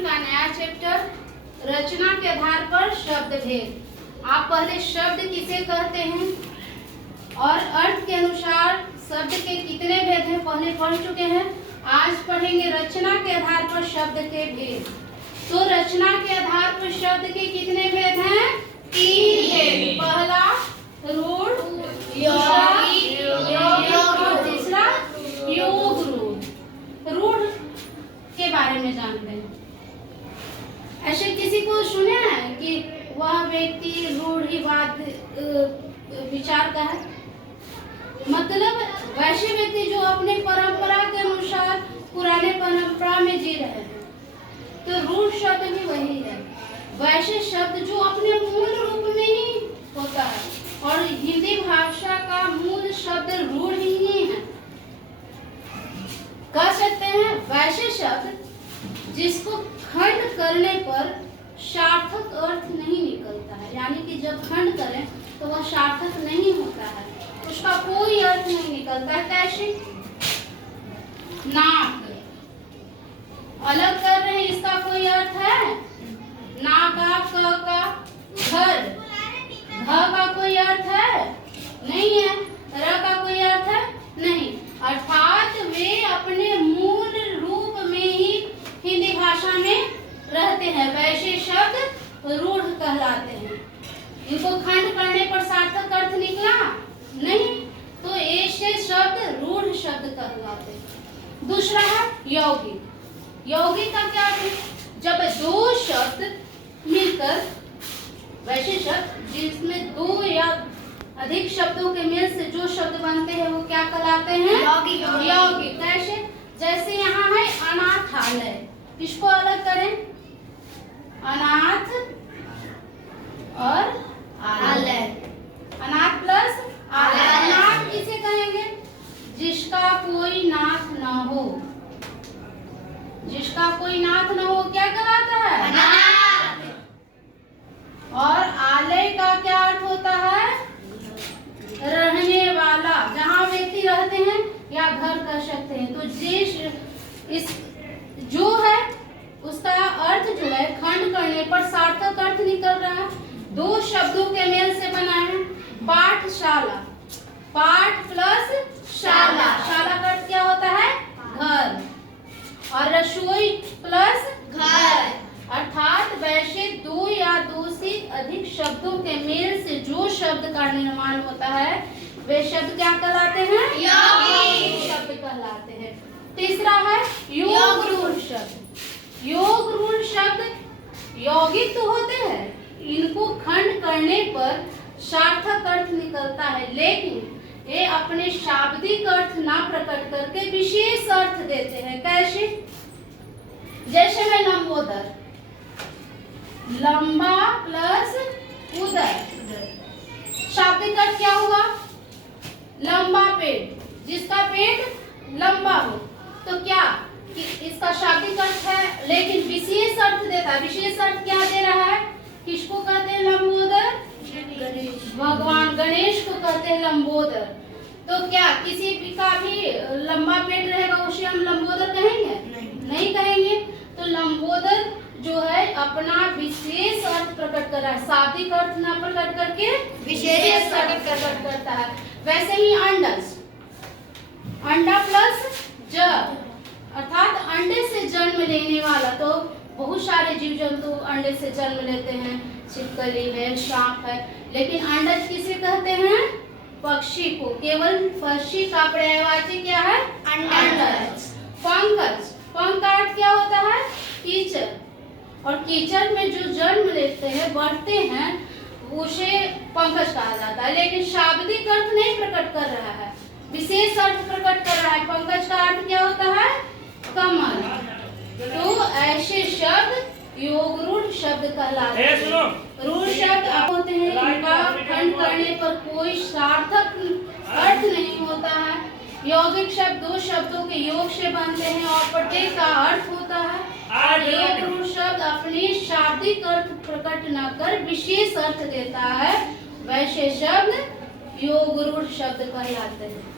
व्याकरण का नया चैप्टर रचना के आधार पर शब्द भेद। आप पहले शब्द किसे कहते हैं और अर्थ के अनुसार शब्द के कितने भेद हैं पहले पढ़ चुके हैं। आज पढ़ेंगे रचना के आधार पर शब्द के भेद। तो रचना के आधार पर शब्द के कितने भेद हैं? 3 भेद। पहला रूढ़, और तीसरा योग रूढ़। रूढ़ के बारे में जानते हैं। ऐसे किसी को सुने हैं कि वह व्यक्ति रूढ़िवाद विचार का है? मतलब वैसे व्यक्ति जो अपने परंपरा के अनुसार पुराने परंपरा में जी रहे हैं। तो रूढ़ शब्द भी वही है। वैसे शब्द जो अपने मूल रूप में ही होता है और हिंदी भाषा का मूल शब्द रूढ़ ही है। कह सकते हैं वैसे शब्द जिसको खंड करने पर सार्थक अर्थ नहीं निकलता है, यानी कि जब खंड करें तो वह सार्थक नहीं होता है, उसका कोई अर्थ नहीं निकलता है। कैसे? नाक अलग कर रहे हैं, इसका कोई अर्थ है? ना का, क का, घर, घ का कोई अर्थ है? नहीं है। र का कोई अर्थ है? नहीं। अर्थात वे अपने मूल रूप में ही हिंदी भाषा में रहते हैं। वैसे शब्द रूढ़ कहलाते हैं। इनको खंड करने पर सार्थक अर्थ निकला नहीं, तो ऐसे शब्द रूढ़ शब्द कहलाते हैं। दूसरा है यौगिक। यौगिक का क्या है? जब दो शब्द मिलकर, वैसे शब्द जिसमें दो या अधिक शब्दों के मेल से जो शब्द बनते हैं वो क्या कहलाते हैं? यौगिक। कैसे? जैसे यहाँ है अनाथालय, इसको अलग करें, अनाथ और आलय। अनाथ प्लस आलय। अनाथ किसे कहेंगे? जिसका कोई नाथ न हो। जिसका कोई नाथ न हो क्या कहलाता है? अनाथ। और आलय का क्या अर्थ होता है? रहने वाला, जहाँ व्यक्ति रहते हैं या घर कह सकते हैं। तो इस जो है उसका अर्थ जो है खंड करने पर सार्थक अर्थ निकल रहा है। दो शब्दों के मेल से बना है। पाठशाला, पाठ प्लस शाला, शाला का अर्थ क्या होता है? घर। और रसोई प्लस घर। अर्थात वैसे दो या दो से अधिक शब्दों के मेल से जो शब्द का निर्माण होता है वे शब्द क्या कहलाते हैं? यौगिक शब्द कहलाते हैं। तीसरा है योग रूढ़ शब्द। योग रूढ़ शब्द यौगिक तो होते हैं, इनको खंड करने पर सार्थक अर्थ निकलता है, लेकिन ये अपने शाब्दिक अर्थ ना प्रकट करके विशेष अर्थ देते हैं। कैसे? जैसे मैं लंबोदर, लंबा प्लस उदर, शाब्दिक अर्थ क्या हुआ? लंबा पेट, जिसका पेट लंबा हो। तो क्या कि इसका शाब्दिक अर्थ है, लेकिन विशेष अर्थ देता है। विशेष अर्थ क्या दे रहा है? किसको कहते हैं लंबोदर? भगवान गणेश को कहते हैं लंबोदर। तो क्या किसी का भी लंबा पेट रहेगा उसे हम लंबोदर कहेंगे? नहीं कहेंगे। तो लंबोदर जो है अपना विशेष अर्थ प्रकट कर रहा है, शाब्दिक अर्थ ना प्रकट करके विशेष अर्थ प्रकट करता है। वैसे ही अंडस, अंडा प्लस जग, अर्थात अंडे से जन्म लेने वाला। तो बहुत सारे जीव जंतु अंडे से जन्म लेते हैं, छिपकली है, सांप है, लेकिन अंडज किसे कहते हैं? पक्षी को। केवल पक्षी का पर्यायवाची क्या है? अंडज। पंकज, पंख का अर्थ क्या होता है? कीचड़। और कीचड़ में जो जन्म लेते हैं, बढ़ते हैं, उसे पंकज कहा जाता है, लेकिन शाब्दिक अर्थ नहीं प्रकट कर रहा है, विशेष अर्थ प्रकट कर रहा है। पंकज का अर्थ क्या होता है? कमल। तो ऐसे शब्द योग रूढ़ शब्द कहलाते हैं। रूढ़ शब्द होते हैं, इनका खंड करने पर कोई सार्थक अर्थ नहीं होता है। यौगिक शब्द दो शब्दों के योग से बनते हैं और प्रत्येक का अर्थ होता है। और योग रूढ़ शब्द अपने शाब्दिक अर्थ प्रकट न कर विशेष अर्थ देता है। वैसे शब्द योग रूढ़ शब्द कहलाते हैं।